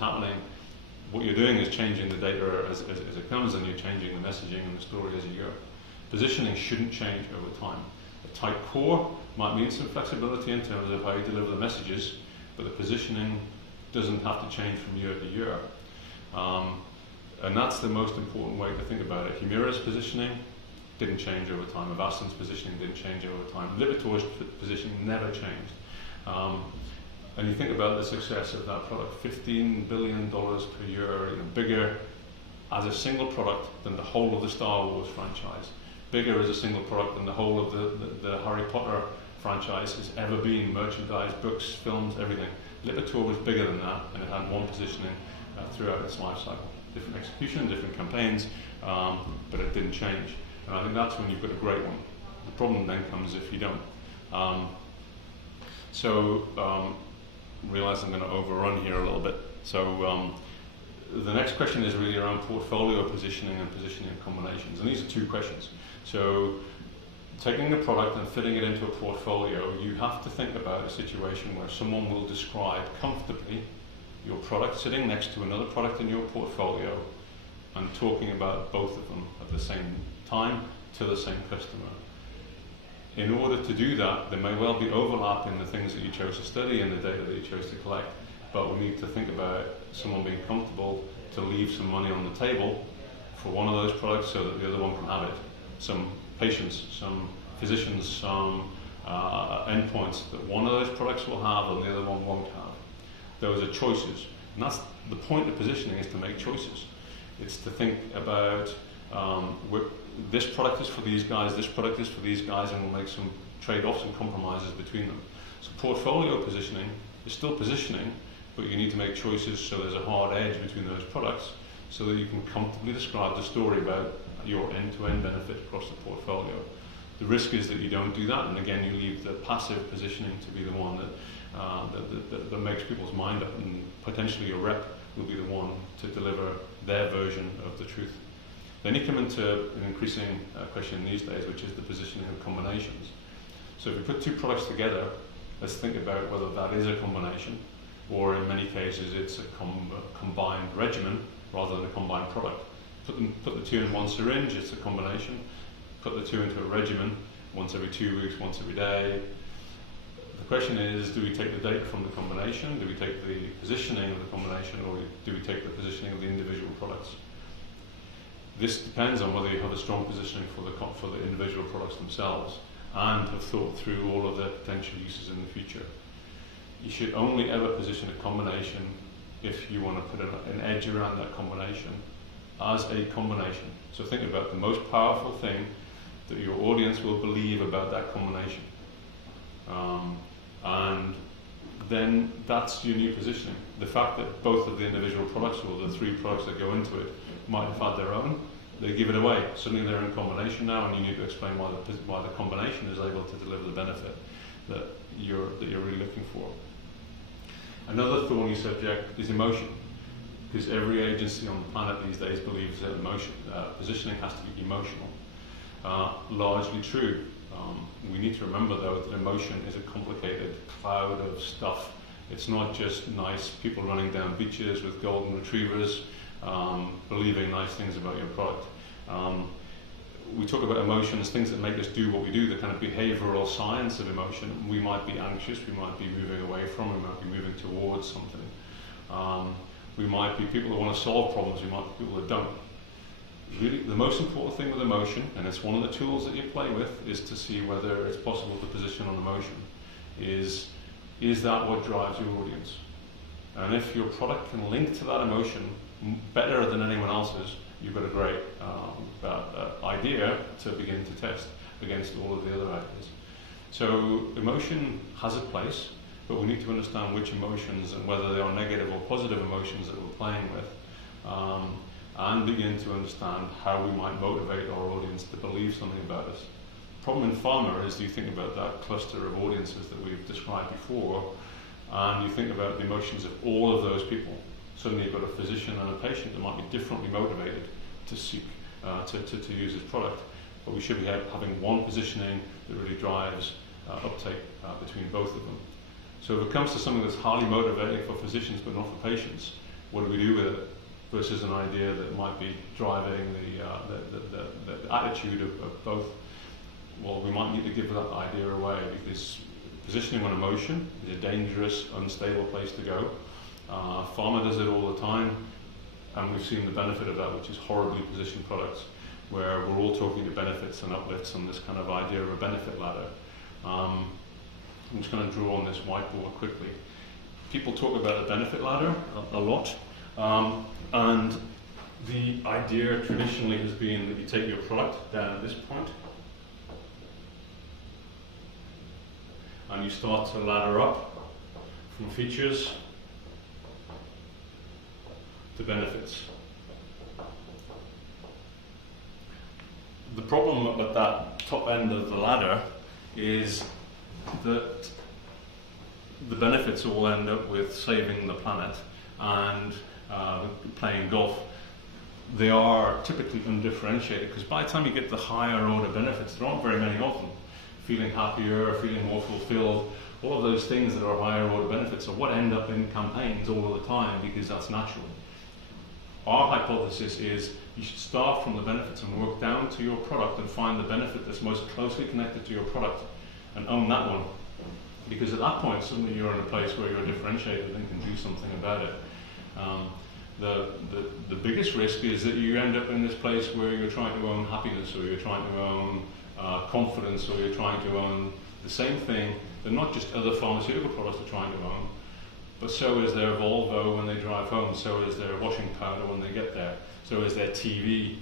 happening, what you're doing is changing the data as it comes, and you're changing the messaging and the story as you go. Positioning shouldn't change over time. A tight core might mean some flexibility in terms of how you deliver the messages, but the positioning doesn't have to change from year to year. And that's the most important way to think about it. Humira's positioning didn't change over time. Avastin's positioning didn't change over time. Lipitor's positioning never changed. And you think about the success of that product, $15 billion per year, bigger as a single product than the whole of the Star Wars franchise, bigger as a single product than the whole of the Harry Potter franchise has ever been, merchandise, books, films, everything. Lipitor was bigger than that, and it had one positioning throughout its life cycle. Different execution, different campaigns, but it didn't change. And I think that's when you've got a great one. The problem then comes if you don't. Realize I'm going to overrun here a little bit. So the next question is really around portfolio positioning and positioning combinations. And these are two questions. So taking a product and fitting it into a portfolio, you have to think about a situation where someone will describe comfortably your product sitting next to another product in your portfolio and talking about both of them at the same time to the same customer. In order to do that, there may well be overlap in the things that you chose to study and the data that you chose to collect, but we need to think about someone being comfortable to leave some money on the table for one of those products so that the other one can have it. Some patients, some physicians, some endpoints that one of those products will have and the other one won't have. Those are choices. And that's the point of positioning, is to make choices. It's to think about this product is for these guys, this product is for these guys, and we'll make some trade-offs and compromises between them. So portfolio positioning is still positioning, but you need to make choices so there's a hard edge between those products so that you can comfortably describe the story about your end-to-end benefit across the portfolio. The risk is that you don't do that, and again, you leave the passive positioning to be the one that makes people's mind up, and potentially your rep will be the one to deliver their version of the truth. Then you come into an increasing question these days, which is the positioning of combinations. So if you put two products together, let's think about whether that is a combination, or in many cases it's a combined regimen rather than a combined product. Put the two in one syringe, it's a combination. Put the two into a regimen, once every 2 weeks, once every day. The question is, do we take the data from the combination, do we take the positioning of the combination, or do we take the positioning of the individual products? This depends on whether you have a strong positioning for the individual products themselves and have thought through all of their potential uses in the future. You should only ever position a combination if you want to put an edge around that combination as a combination. So think about the most powerful thing that your audience will believe about that combination. And then that's your new positioning. The fact that both of the individual products, or the three products that go into it, might have had their own, they give it away. Suddenly they're in combination now, and you need to explain why the combination is able to deliver the benefit that you're really looking for. Another thorny subject is emotion, because every agency on the planet these days believes that positioning has to be emotional. Largely true. We need to remember, though, that emotion is a complicated cloud of stuff. It's not just nice people running down beaches with golden retrievers believing nice things about your product. We talk about emotions, things that make us do what we do, the kind of behavioral science of emotion. We might be anxious, we might be moving away from, we might be moving towards something. We might be people that want to solve problems, we might be people that don't. Really, the most important thing with emotion, and it's one of the tools that you play with, is to see whether it's possible to position on emotion. Is that what drives your audience? And if your product can link to that emotion better than anyone else's, you've got a great idea to begin to test against all of the other ideas. So emotion has a place, but we need to understand which emotions and whether they are negative or positive emotions that we're playing with, and begin to understand how we might motivate our audience to believe something about us. The problem in pharma is you think about that cluster of audiences that we've described before, and you think about the emotions of all of those people. Suddenly you've got a physician and a patient that might be differently motivated to seek to use this product. But we should be having one positioning that really drives uptake between both of them. So if it comes to something that's highly motivating for physicians but not for patients, what do we do with it? Versus an idea that might be driving the attitude of both. Well, we might need to give that idea away, because positioning on emotion is a dangerous, unstable place to go. Pharma does it all the time, and we've seen the benefit of that, which is horribly positioned products, where we're all talking to benefits and uplifts and this kind of idea of a benefit ladder. I'm just going to draw on this whiteboard quickly. People talk about a benefit ladder a lot. And the idea traditionally has been that you take your product down at this point and you start to ladder up from features to benefits. The problem at that top end of the ladder is that the benefits all end up with saving the planet and playing golf. They are typically undifferentiated, because by the time you get the higher order benefits, there aren't very many of them. Feeling happier, feeling more fulfilled, all of those things that are higher order benefits are what end up in campaigns all of the time, because that's natural. Our hypothesis is you should start from the benefits and work down to your product and find the benefit that's most closely connected to your product and own that one. Because at that point, suddenly you're in a place where you're differentiated and can do something about it. The biggest risk is that you end up in this place where you're trying to own happiness, or you're trying to own confidence, or you're trying to own the same thing that not just other pharmaceutical products are trying to own, but so is their Volvo when they drive home, so is their washing powder when they get there, so is their TV.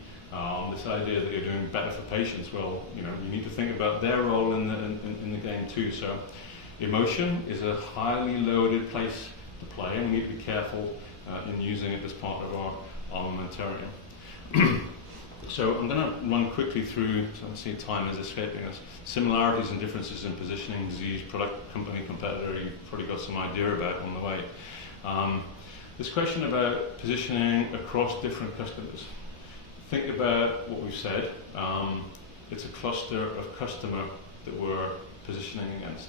This idea that you're doing better for patients, well, you need to think about their role in the game too. So emotion is a highly loaded place to play, and we need to be careful in using it as part of our armamentarium. So I'm going to run quickly through, so I see time is escaping us, similarities and differences in positioning, disease, product, company, competitor. You've probably got some idea about on the way. This question about positioning across different customers. Think about what we've said. It's a cluster of customer that we're positioning against.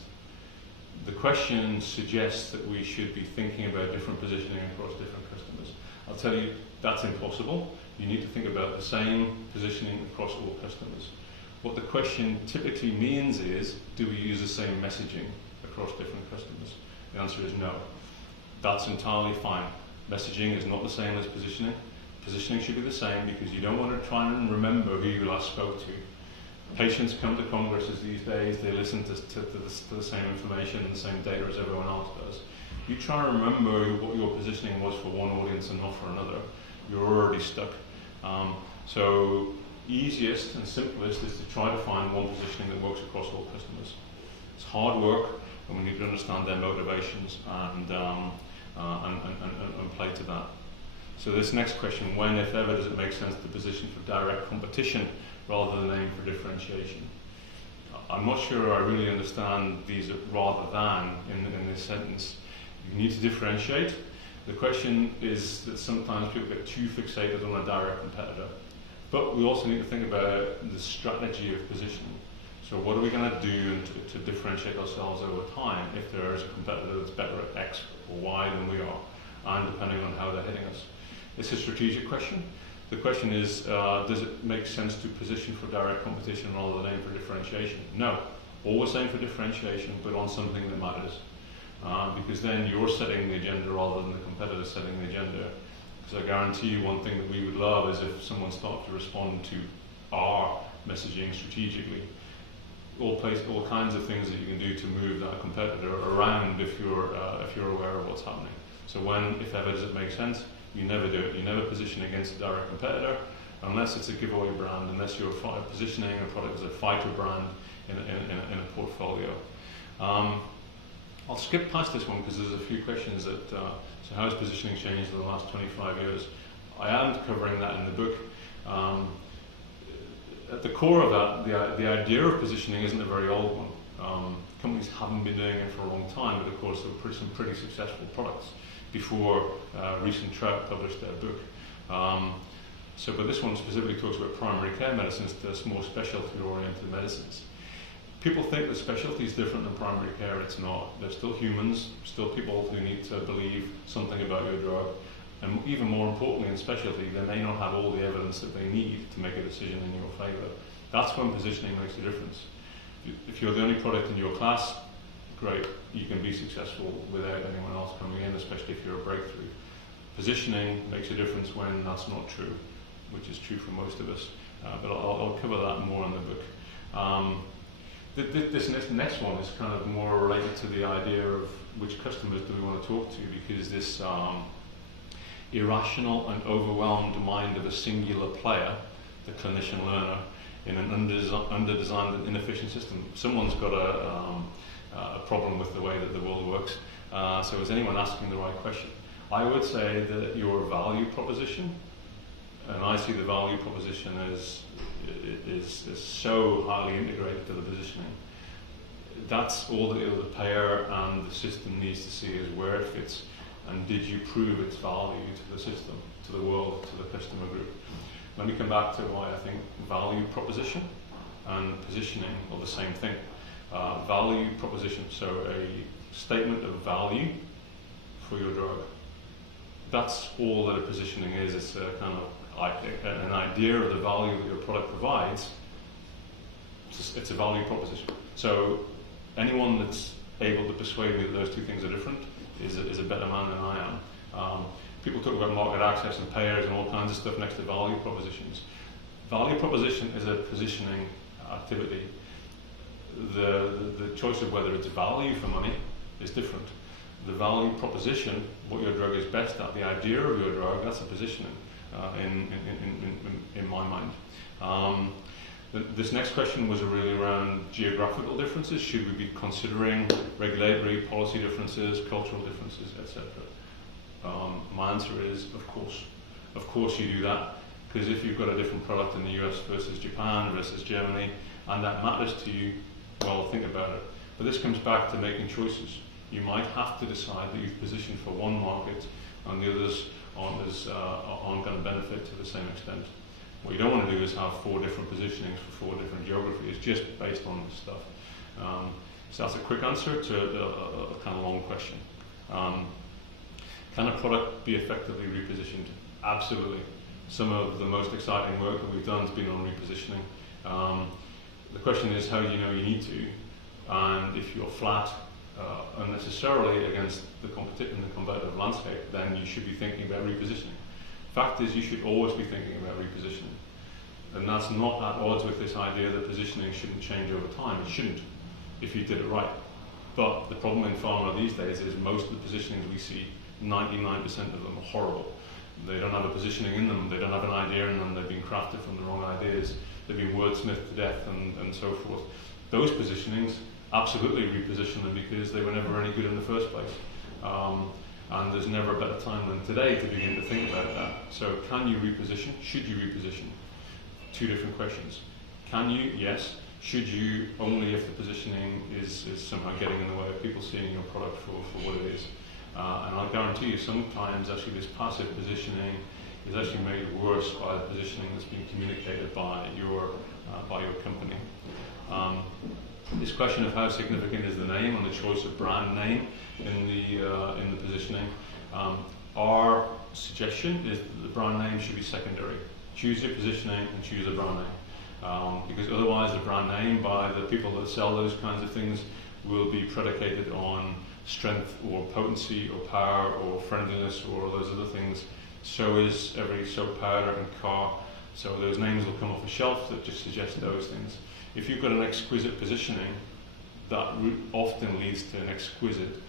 The question suggests that we should be thinking about different positioning across different customers. I'll tell you, that's impossible. You need to think about the same positioning across all customers. What the question typically means is, do we use the same messaging across different customers? The answer is no. That's entirely fine. Messaging is not the same as positioning. Positioning should be the same because you don't want to try and remember who you last spoke to. Patients come to congresses these days, they listen to the same information and the same data as everyone else does. You try and remember what your positioning was for one audience and not for another, you're already stuck. So easiest and simplest is to try to find one positioning that works across all customers. It's hard work, and we need to understand their motivations and play to that. So this next question, when, if ever, does it make sense to position for direct competition rather than aim for differentiation? I'm not sure I really understand these rather than in this sentence. You need to differentiate. The question is that sometimes people get too fixated on a direct competitor. But we also need to think about the strategy of positioning. So what are we going to do to differentiate ourselves over time if there is a competitor that's better at X or Y than we are, and depending on how they're hitting us? It's a strategic question. The question is, does it make sense to position for direct competition rather than aim for differentiation? No. Always aim for differentiation, but on something that matters. Because then you're setting the agenda rather than the competitor setting the agenda. Because I guarantee you one thing that we would love is if someone started to respond to our messaging strategically. All kinds of things that you can do to move that competitor around if you're aware of what's happening. So when, if ever, does it make sense? You never do it. You never position against a direct competitor unless it's a giveaway brand, unless you're positioning a product as a fighter brand in a portfolio. I'll skip past this one because there's a few questions that, so how has positioning changed in the last 25 years? I am covering that in the book. At the core of that, the idea of positioning isn't a very old one. Companies haven't been doing it for a long time, but of course there were some pretty successful products before Rees and Trout published their book. But this one specifically talks about primary care medicines, that's more specialty-oriented medicines. People think that specialty is different than primary care. It's not. They're still humans, still people who need to believe something about your drug. And even more importantly, in specialty, they may not have all the evidence that they need to make a decision in your favour. That's when positioning makes a difference. If you're the only product in your class, great, you can be successful without anyone else coming in, especially if you're a breakthrough. Positioning makes a difference when that's not true, which is true for most of us. But I'll cover that more in the book. This next one is kind of more related to the idea of which customers do we want to talk to, because this irrational and overwhelmed mind of a singular player, the clinician learner, in an under-designed and inefficient system. Someone's got a problem with the way that the world works. So is anyone asking the right question? I would say that your value proposition, and I see the value proposition as is so highly integrated to the positioning. That's all that the payer and the system needs to see is where it fits, and did you prove its value to the system, to the world, to the customer group. Let me come back to why I think value proposition and positioning are the same thing. Value proposition, so a statement of value for your drug. That's all that a positioning is. It's a kind of an idea of the value that your product provides. It's a value proposition. So anyone that's able to persuade me that those two things are different is a better man than I am. People talk about market access and payers and all kinds of stuff next to value propositions. Value proposition is a positioning activity. The choice of whether it's value for money is different. The value proposition, what your drug is best at, the idea of your drug, that's a positioning in my mind. This next question was really around geographical differences. Should we be considering regulatory policy differences, cultural differences, etc.? My answer is, of course. Of course you do that. Because if you've got a different product in the US versus Japan versus Germany, and that matters to you, well, think about it. But this comes back to making choices. You might have to decide that you've positioned for one market and the others aren't going to benefit to the same extent. What you don't want to do is have 4 different positionings for 4 different geographies just based on this stuff. So that's a quick answer to a kind of long question. Can a product be effectively repositioned? Absolutely. Some of the most exciting work that we've done has been on repositioning. The question is how you know you need to, and if you're flat unnecessarily against the competitive landscape, then you should be thinking about repositioning. Fact is, you should always be thinking about repositioning. And that's not at odds with this idea that positioning shouldn't change over time. It shouldn't, if you did it right. But the problem in pharma these days is most of the positionings we see, 99% of them are horrible. They don't have a positioning in them, they don't have an idea in them, they've been crafted from the wrong ideas, they've been wordsmithed to death and so forth. Those positionings, absolutely reposition them because they were never any good in the first place. And there's never a better time than today to begin to think about that. So can you reposition? Should you reposition? 2 different questions. Can you? Yes. Should you? Only if the positioning is somehow getting in the way of people seeing your product for what it is. And I'll guarantee you sometimes actually this passive positioning is actually made worse by the positioning that's being communicated by your company. This question of how significant is the name and the choice of brand name in the positioning. Our suggestion is that the brand name should be secondary. Choose your positioning and choose a brand name. Because otherwise the brand name by the people that sell those kinds of things will be predicated on strength or potency or power or friendliness or those other things. So is every soap powder and car. So those names will come off a shelf that just suggest those things. If you've got an exquisite positioning, that often leads to an exquisite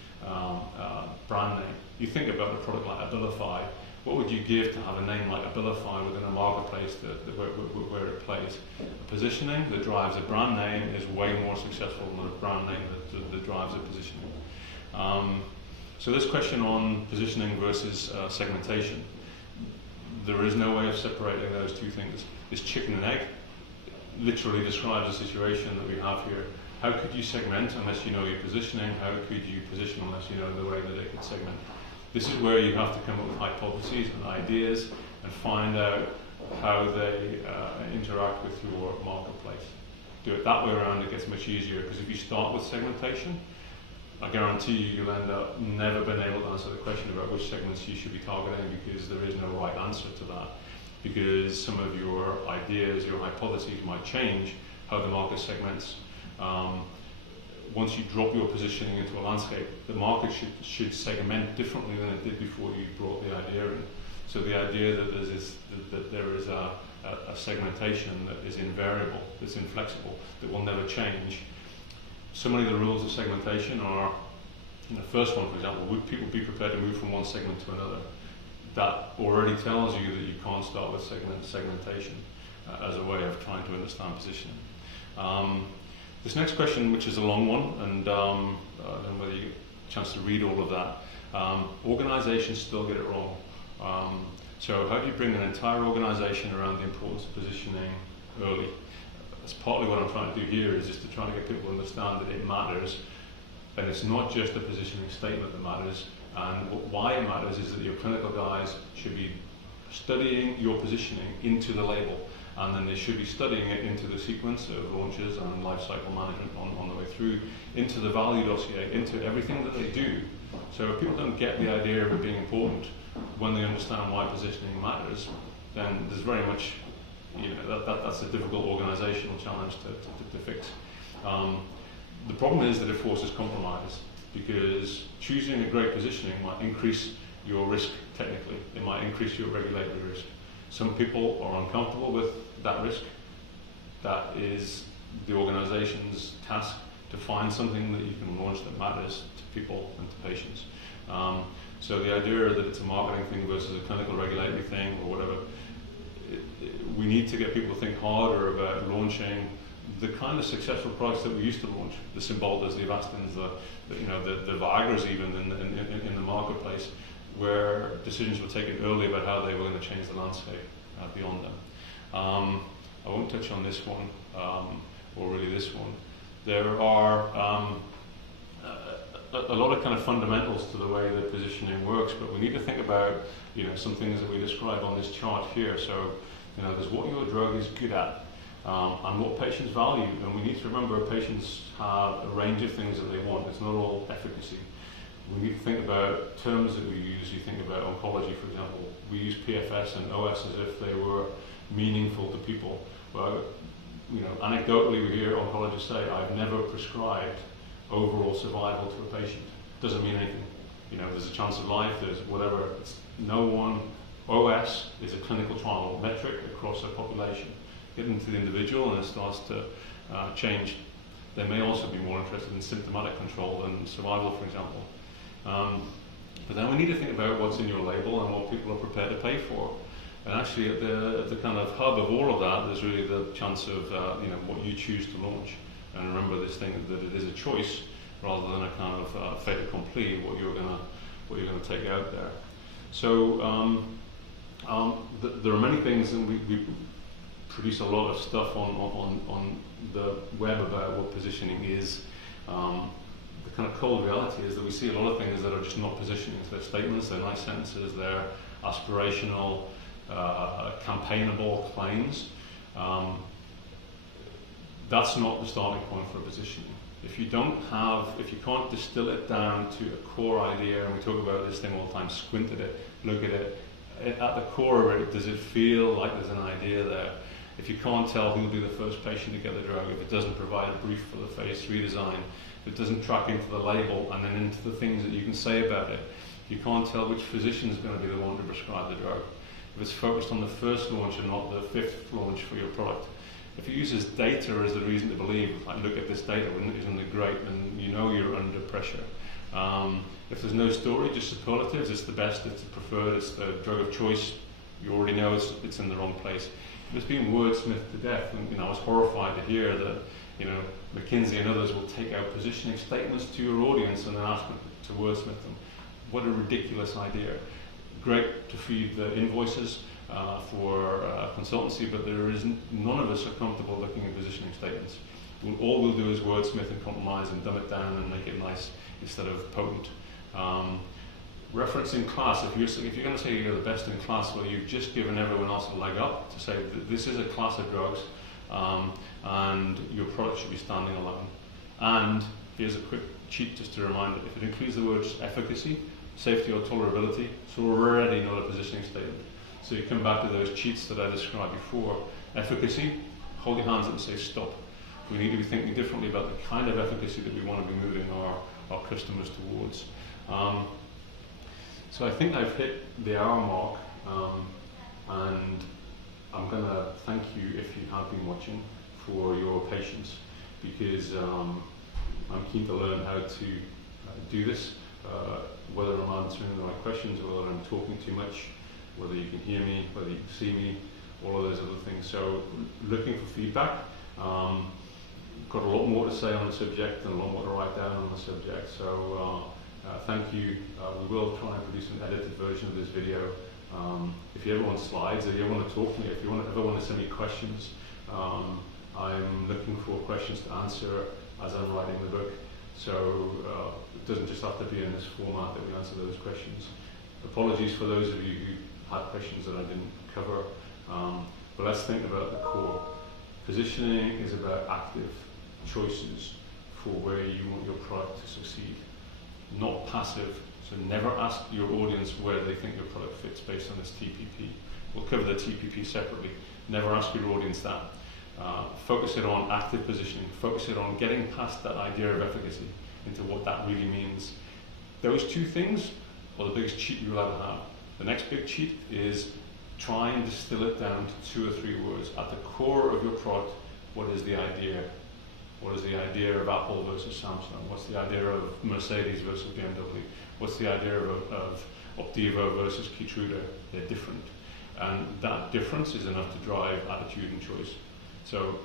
brand name. You think about a product like Abilify. What would you give to have a name like Abilify within a marketplace where it plays? A positioning that drives a brand name is way more successful than a brand name that drives a positioning. So this question on positioning versus segmentation, there is no way of separating those 2 things. This chicken and egg literally describes the situation that we have here. How could you segment unless you know your positioning? How could you position unless you know the way that it could segment? This is where you have to come up with hypotheses and ideas and find out how they interact with your marketplace. Do it that way around, it gets much easier, because if you start with segmentation, I guarantee you'll end up never being able to answer the question about which segments you should be targeting, because there is no right answer to that. Because some of your ideas, your hypotheses might change how the market segments. Once you drop your positioning into a landscape, the market should segment differently than it did before you brought the idea in. So the idea that there is a segmentation that is invariable, that's inflexible, that will never change. Some of the rules of segmentation are, the first one, for example, would people be prepared to move from one segment to another? That already tells you that you can't start with segmentation as a way of trying to understand positioning. This next question, which is a long one, and I don't know whether you get a chance to read all of that. Organizations still get it wrong. So how do you bring an entire organization around the importance of positioning early? That's partly what I'm trying to do here, is just to try to get people to understand that it matters, and it's not just a positioning statement that matters. And why it matters is that your clinical guys should be studying your positioning into the label, and then they should be studying it into the sequence of launches and lifecycle management on the way through, into the value dossier, into everything that they do. So if people don't get the idea of it being important when they understand why positioning matters, then there's very much, that's a difficult organizational challenge to fix. The problem is that it forces compromise, because choosing a great positioning might increase your risk technically. It might increase your regulatory risk. Some people are uncomfortable with that risk. That is the organization's task, to find something that you can launch that matters to people and to patients. So the idea that it's a marketing thing versus a clinical regulatory thing or whatever, we need to get people to think harder about launching the kind of successful products that we used to launch, the Cymbaltas, the Avastins, the Viagras even in the marketplace, where decisions were taken early about how they were going to change the landscape. beyond them. I won't touch on this one, or really this one. There are a lot of kind of fundamentals to the way the positioning works, but we need to think about, some things that we describe on this chart here. So, there's what your drug is good at, and what patients value. And we need to remember patients have a range of things that they want. It's not all efficacy. We need to think about terms that we use. You think about oncology, for example. We use PFS and OS as if they were meaningful to people. Well, anecdotally we hear oncologists say, I've never prescribed overall survival to a patient. Doesn't mean anything. There's a chance of life, there's whatever. OS is a clinical trial metric across a population. Get into the individual and it starts to change. They may also be more interested in symptomatic control than survival, for example. But then we need to think about what's in your label and what people are prepared to pay for. And actually at the kind of hub of all of that, there's really the chance of what you choose to launch. And remember this thing that it is a choice rather than a kind of fait accompli, what you're gonna take out there. So there are many things, and we produce a lot of stuff on the web about what positioning is. The kind of cold reality is that we see a lot of things that are just not positioning. So they're statements, they're nice sentences, they're aspirational, campaignable claims. That's not the starting point for positioning. If you can't distill it down to a core idea, and we talk about this thing all the time, squint at it, look at it, at the core of it, does it feel like there's an idea there? If you can't tell who'll be the first patient to get the drug, if it doesn't provide a brief for the phase 3 design, if it doesn't track into the label and then into the things that you can say about it, if you can't tell which physician is going to be the one to prescribe the drug, if it's focused on the first launch and not the 5th launch for your product, if it uses data as the reason to believe, like, look at this data, isn't it great, then you're under pressure. If there's no story, just superlatives, it's the best, it's the preferred, it's the drug of choice, you already know it's in the wrong place. It's been wordsmithed to death, and I was horrified to hear that McKinsey and others will take out positioning statements to your audience and then ask them to wordsmith them. What a ridiculous idea. Great to feed the invoices for consultancy, but none of us are comfortable looking at positioning statements. All we'll do is wordsmith and compromise and dumb it down and make it nice instead of potent. Referencing class, if you're going to say you're the best in class, well, you've just given everyone else a leg up to say that this is a class of drugs and your product should be standing alone. And here's a quick cheat just to remind that if it includes the words efficacy, safety or tolerability, it's already not a positioning statement. So you come back to those cheats that I described before. Efficacy, hold your hands up and say stop. We need to be thinking differently about the kind of efficacy that we want to be moving our customers towards. So I think I've hit the hour mark, and I'm going to thank you if you have been watching for your patience, because I'm keen to learn how to do this, whether I'm answering the right questions, whether I'm talking too much, whether you can hear me, whether you can see me, all of those other things. So looking for feedback. Got a lot more to say on the subject and a lot more to write down on the subject. So thank you. We will try and produce an edited version of this video. If you ever want slides, if you ever want to talk to me, if you ever want to send me questions, I'm looking for questions to answer as I'm writing the book. So it doesn't just have to be in this format that we answer those questions. Apologies for those of you who had questions that I didn't cover. But let's think about the core. Positioning is about active choices for where you want your product to succeed, not passive. So never ask your audience where they think your product fits based on its TPP. We'll cover the TPP separately. Never ask your audience that. Focus it on active positioning. Focus it on getting past that idea of efficacy into what that really means. Those two things are the biggest cheat you'll ever have. The next big cheat is try and distill it down to 2 or 3 words. At the core of your product, what is the idea? What is the idea of Apple versus Samsung? What's the idea of Mercedes versus BMW? What's the idea of Opdivo versus Keytruda? They're different. And that difference is enough to drive attitude and choice. So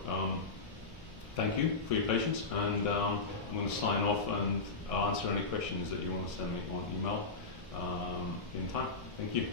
thank you for your patience, and I'm going to sign off and answer any questions that you want to send me on email in time. Thank you.